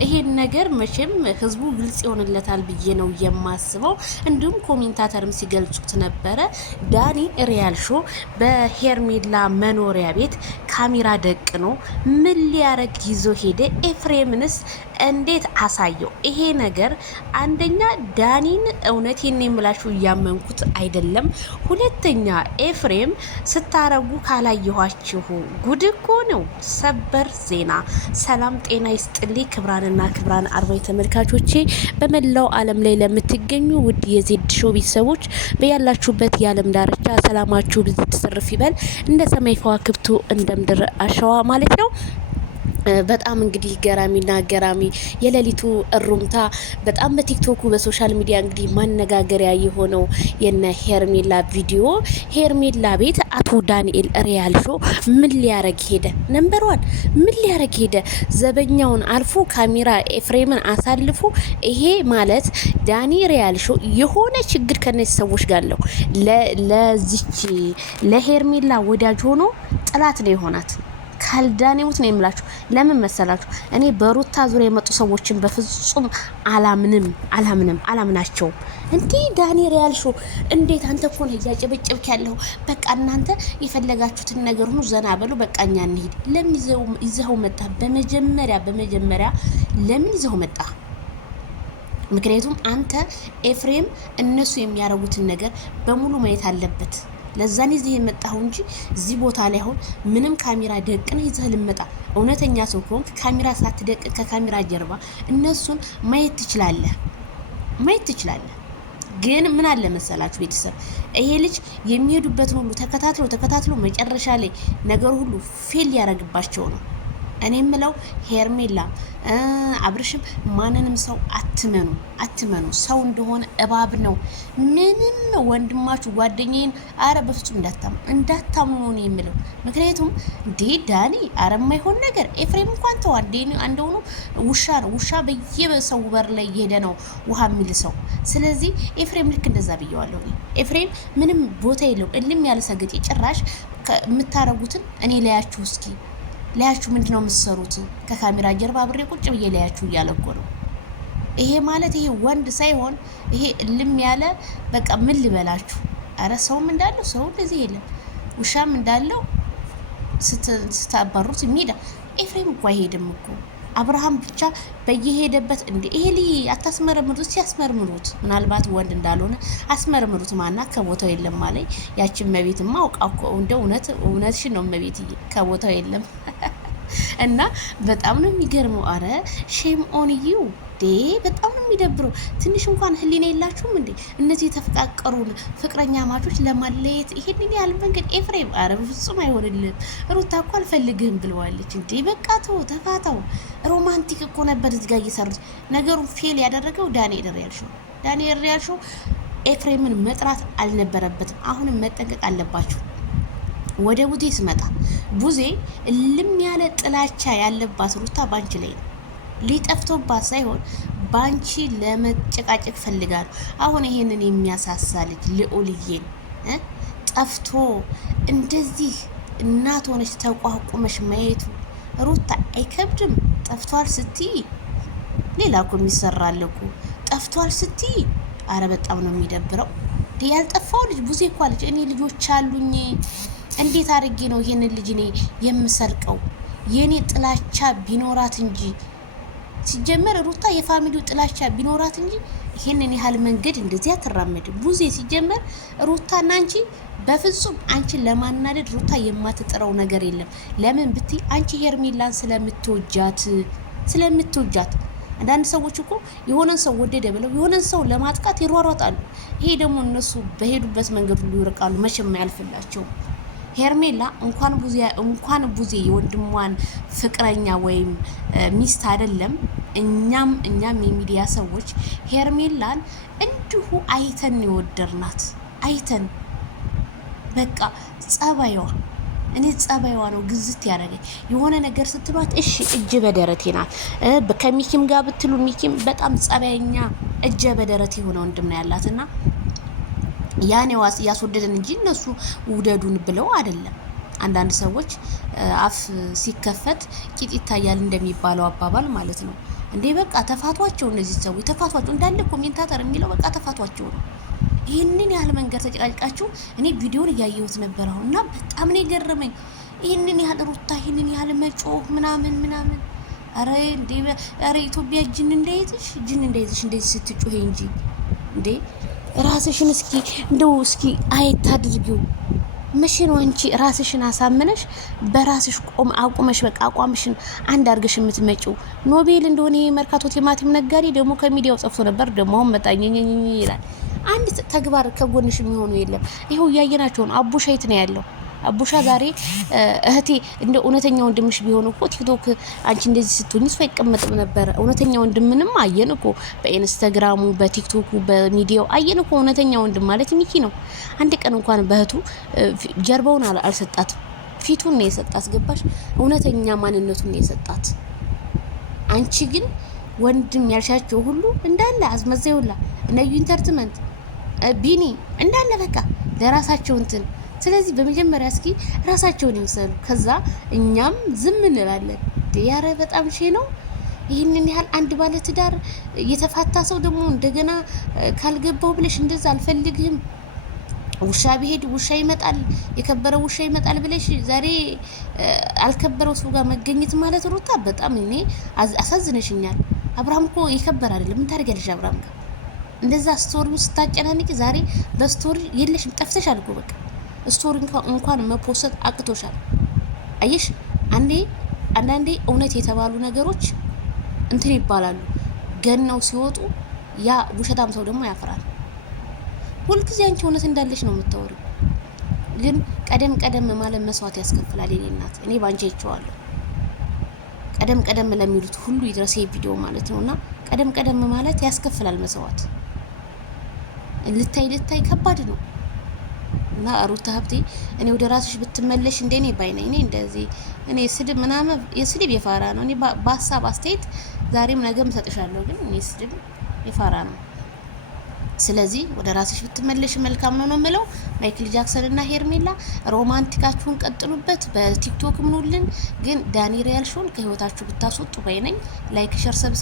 ይሄን ነገር መቼም ህዝቡ ግልጽ ይሆንለታል ብዬ ነው የማስበው። እንዲሁም ኮሜንታተርም ሲገልጹት ነበረ። ዳኒ ሪያል ሾው በሄርሜላ መኖሪያ ቤት ካሜራ ደቅኖ ምን ሊያረግ ይዞ ሄደ? ኤፍሬምንስ እንዴት አሳየው? ይሄ ነገር አንደኛ ዳኒን እውነቴን የምላችሁ እያመንኩት አይደለም። ሁለተኛ ኤፍሬም ስታረጉ ካላየኋችሁ ጉድ እኮ ነው። ሰበር ዜና። ሰላም ጤና ይስጥልኝ ክብራንና ክብራን አርባይ ተመልካቾቼ በመላው ዓለም ላይ ለምትገኙ ውድ የዜድ ሾው ቤተሰቦች በያላችሁበት የዓለም ዳርቻ ሰላማችሁ ብዙ ትሰርፍ ይበል እንደ ሰማይ ከዋክብቱ እንደ ምድር አሸዋ ማለት ነው። በጣም እንግዲህ ገራሚና ገራሚ የሌሊቱ እሩምታ በጣም በቲክቶኩ በሶሻል ሚዲያ እንግዲህ ማነጋገሪያ የሆነው የነ ሄርሜላ ቪዲዮ ሄርሜላ ቤት አቶ ዳንኤል ሪያል ሾው ምን ሊያረግ ሄደ? ነምበር 1 ምን ሊያረግ ሄደ? ዘበኛውን አልፎ ካሜራ ኤፍሬምን አሳልፎ ይሄ ማለት ዳኒ ሪያል ሾው የሆነ ችግር ከነዚህ ሰዎች ጋር አለው። ለዚች ለሄርሜላ ወዳጅ ሆኖ ጥላት ነው የሆናት። ካልዳኔውት ነው የምላችሁ። ለምን መሰላችሁ? እኔ በሩታ ዙሪያ የመጡ ሰዎችን በፍጹም አላምናቸው። እንዴ ዳኒ ሪያል ሾው እንዴት አንተ እኮ ነው እያጨበጨብክ ያለው? በቃ እናንተ የፈለጋችሁትን ነገር ሁሉ ዘና በሉ፣ በቃ እኛ እንሂድ። ለምን ይዘው መጣ? በመጀመሪያ ለምን ይዘው መጣ? ምክንያቱም አንተ ኤፍሬም እነሱ የሚያረጉትን ነገር በሙሉ ማየት አለበት። ለዛኔ እዚህ የመጣው እንጂ እዚህ ቦታ ላይ አሁን ምንም ካሜራ ደቅነህ ይዘህ ልመጣ። እውነተኛ ሰው ከሆንክ ካሜራ ሳትደቅ ከካሜራ ጀርባ እነሱን ማየት ትችላለህ። ግን ምን አለ መሰላችሁ ቤተሰብ፣ ይሄ ልጅ የሚሄዱበትን ሁሉ ተከታትሎ መጨረሻ ላይ ነገር ሁሉ ፌል ያደርግባቸው ነው። እኔ የምለው ሄርሜላ አብርሽም ማንንም ሰው አትመኑ። ሰው እንደሆነ እባብ ነው። ምንም ወንድማችሁ ጓደኛዬን አረ በፍጹም እንዳታምኑ ነው የምለው። ምክንያቱም ዳኒ አረ የማይሆን ነገር ኤፍሬም እንኳን ተው አንደው ነው ውሻ ነው። ውሻ በየሰው በር ላይ እየሄደ ነው ውሃ የሚል ሰው። ስለዚህ ኤፍሬም ልክ እንደዛ ብየዋለሁ። ኤፍሬም ምንም ቦታ የለውም። እልም ያለ ሰገጤ። ጭራሽ የምታረጉትን እኔ ላያችሁ እስኪ ላያችሁ ምንድነው የምትሰሩት? ከካሜራ ጀርባ አብሬ ቁጭ ብዬ ላያችሁ እያለኮ ነው። ይሄ ማለት ይሄ ወንድ ሳይሆን ይሄ እልም ያለ በቃ ምን ልበላችሁ። አረ ሰውም እንዳለው ሰው እንደዚህ የለም። ውሻም እንዳለው ስታባሩት የሚሄዳ ኤፍሬም እኮ አይሄድም እኮ አብርሃም ብቻ በየሄደበት እንደ ይሄ ልይ አታስመረምሩት። ሲያስመርምሩት ምናልባት ወንድ እንዳልሆነ አስመርምሩት። ማና ከቦታው የለም ማለት ያችን መቤትማ አውቃው እንደ እውነትሽን ነው መቤት ከቦታው የለም። እና በጣም ነው የሚገርመው። አረ ሼም ኦን ዩ በጣም ነው የሚደብረው። ትንሽ እንኳን ህሊና የላችሁም እንዴ? እነዚህ የተፈቃቀሩ ፍቅረኛ ማቾች ለማለየት ይሄንን ያህል መንገድ ኤፍሬም፣ አረ በፍጹም አይሆንልም። ሩታ እኮ አልፈልግህም ብለዋለች እንዴ። በቃ ተፋታው። ሮማንቲክ እኮ ነበር እዚህ ጋር እየሰሩት። ነገሩን ፌል ያደረገው ዳንኤል ሪያል ሾው ኤፍሬምን መጥራት አልነበረበትም። አሁንም መጠንቀቅ አለባችሁ። ወደ ቡዜ ስመጣ ቡዜ እልም ያለ ጥላቻ ያለባት ሩታ ባንቺ ላይ ነው። ሊጠፍቶባት ሳይሆን ባንቺ ለመጨቃጨቅ ፈልጋሉ። አሁን ይሄንን የሚያሳሳ ልጅ ልዑልዬን ጠፍቶ እንደዚህ እናት ሆነች ተቋቁመሽ ማየቱ ሩታ አይከብድም? ጠፍቷል ስትይ ሌላ እኮ የሚሰራል እኮ። ጠፍቷል ስትይ አረ በጣም ነው የሚደብረው። ያልጠፋው ልጅ ቡዜ እኮ አለች እኔ ልጆች አሉኝ፣ እንዴት አድርጌ ነው ይሄንን ልጅ እኔ የምሰርቀው? የኔ ጥላቻ ቢኖራት እንጂ ሲጀመር ሩታ የፋሚሊው ጥላቻ ቢኖራት እንጂ ይሄንን ያህል መንገድ እንደዚህ አትራመድም። ቡዜ ሲጀመር ሩታና አንቺ በፍጹም አንቺን ለማናደድ ሩታ የማትጥረው ነገር የለም። ለምን ብትይ አንቺ ሄርሜላን ስለምትወጃት። አንዳንድ ሰዎች እኮ የሆነን ሰው ወደደ ብለው የሆነን ሰው ለማጥቃት ይሯሯጣሉ። ይሄ ደግሞ እነሱ በሄዱበት መንገድ ሁሉ ይርቃሉ፣ መቼም አያልፍላቸው። ሄርሜላ እንኳን ቡዜ የወንድሟን ፍቅረኛ ወይም ሚስት አይደለም እኛም የሚዲያ ሰዎች ሄርሜላን እንዲሁ አይተን የወደድናት አይተን በቃ ጸባይዋ ነው ግዝት ያደረገኝ። የሆነ ነገር ስትሏት እሺ እጅ በደረቴ ናት። ከሚኪም ጋር ብትሉ ሚኪም በጣም ጸባይኛ እጅ በደረቴ የሆነ ወንድም ነው ያላትና ያኔ ያስወደደን እንጂ እነሱ ውደዱን ብለው አይደለም። አንዳንድ ሰዎች አፍ ሲከፈት ቂጥ ይታያል እንደሚባለው አባባል ማለት ነው። እንዴ በቃ ተፋቷቸው፣ እነዚህ ሰዎች ተፋቷቸው እንዳለ ኮሜንታተር የሚለው በቃ ተፋቷቸው ነው። ይህንን ያህል መንገድ ተጨቃጭቃችሁ እኔ ቪዲዮን እያየሁት ነበር አሁን እና በጣም ነው የገረመኝ። ይህንን ያህል ሩታ ይህንን ያህል መጮህ ምናምን ምናምን። አረ እንዴ አረ ኢትዮጵያ ጅን እንዳይዝሽ እንደዚህ ስትጮህ እንጂ እንዴ ራስሽን እስኪ አየት አድርጊው። መቼ ነው አንቺ ራስሽን አሳምነሽ በራስሽ አቁመሽ በቃ አቋምሽን አንድ አድርገሽ የምትመጪው? ኖቤል እንደሆነ ይሄ መርካቶ ቲማቲም ነጋዴ ደግሞ ከሚዲያው ጠፍቶ ነበር። ደግሞ አሁን መጣኝ ይላል። አንድ ተግባር ከጎንሽ የሚሆኑ የለም። ይኸው እያየናቸው ነው። አቡሻ የት ነው ያለው? አቡሻ ዛሬ እህቴ እንደ እውነተኛ ወንድምሽ ቢሆን እኮ ቲክቶክ አንቺ እንደዚህ ስትሆኝ እሱ አይቀመጥም ነበር። እውነተኛ ወንድምንም አየን እኮ በኢንስታግራሙ፣ በቲክቶኩ፣ በሚዲያው አየን እኮ። እውነተኛ ወንድም ማለት ሚኪ ነው። አንድ ቀን እንኳን በእህቱ ጀርባውን አልሰጣትም፣ ፊቱን ነው የሰጣት። ገባሽ? እውነተኛ ማንነቱን ነው የሰጣት። አንቺ ግን ወንድም ያልሻቸው ሁሉ እንዳለ አዝመዘውላ እነዩ ኢንተርቴንመንት ቢኒ እንዳለ በቃ ለራሳቸው እንትን። ስለዚህ በመጀመሪያ እስኪ ራሳቸውን ይምሰሉ፣ ከዛ እኛም ዝም እንላለን። ያረ በጣም ነው። ይህንን ያህል አንድ ባለ ትዳር የተፋታ ሰው ደግሞ እንደገና ካልገባው ብለሽ እንደዛ አልፈልግህም፣ ውሻ ቢሄድ ውሻ ይመጣል፣ የከበረ ውሻ ይመጣል ብለሽ ዛሬ አልከበረው ሰው ጋር መገኘት ማለት ሩታ በጣም እኔ አሳዝነሽኛል። አብርሃም እኮ የከበረ አይደለም። ምን ታደርጊያለሽ አብርሃም ጋር እንደዛ ስቶሪው ስታጨናንቂ? ዛሬ በስቶሪ የለሽም፣ ጠፍተሻል እኮ በቃ ስቶሪ እንኳን መፖሰት አቅቶሻል። አየሽ አንዳንዴ እውነት የተባሉ ነገሮች እንትን ይባላሉ፣ ገነው ሲወጡ ያ ውሸታም ሰው ደግሞ ያፈራል። ሁልጊዜ አንቺ እውነት እንዳለሽ ነው የምታወሪው፣ ግን ቀደም ማለት መስዋዕት ያስከፍላል። የኔ እናት እኔ ባንቺ አይቼዋለሁ። ቀደም ለሚሉት ሁሉ ይድረስ ቪዲዮ ማለት ነውና ቀደም ማለት ያስከፍላል መስዋዕት። ልታይ ከባድ ነው። እና ሩታ ሀብቴ እኔ ወደ ራስሽ ብትመለሽ እንደኔ ባይነኝ። እኔ እንደዚህ እኔ ስድብ ምናምን የስድብ የፋራ ነው። እኔ በሀሳብ አስተያየት ዛሬም ነገም ሰጥሻለሁ፣ ግን እኔ ስድብ የፋራ ነው። ስለዚህ ወደ ራስሽ ብትመለሽ መልካም ነው የምለው። ማይክል ጃክሰን እና ሄርሜላ ሮማንቲካችሁን ቀጥሉበት። በቲክቶክ ምኑልን፣ ግን ዳኒ ሪያል ሾን ከህይወታችሁ ብታስወጡ ባይነኝ። ላይክ ሸር ሰብስክራይብ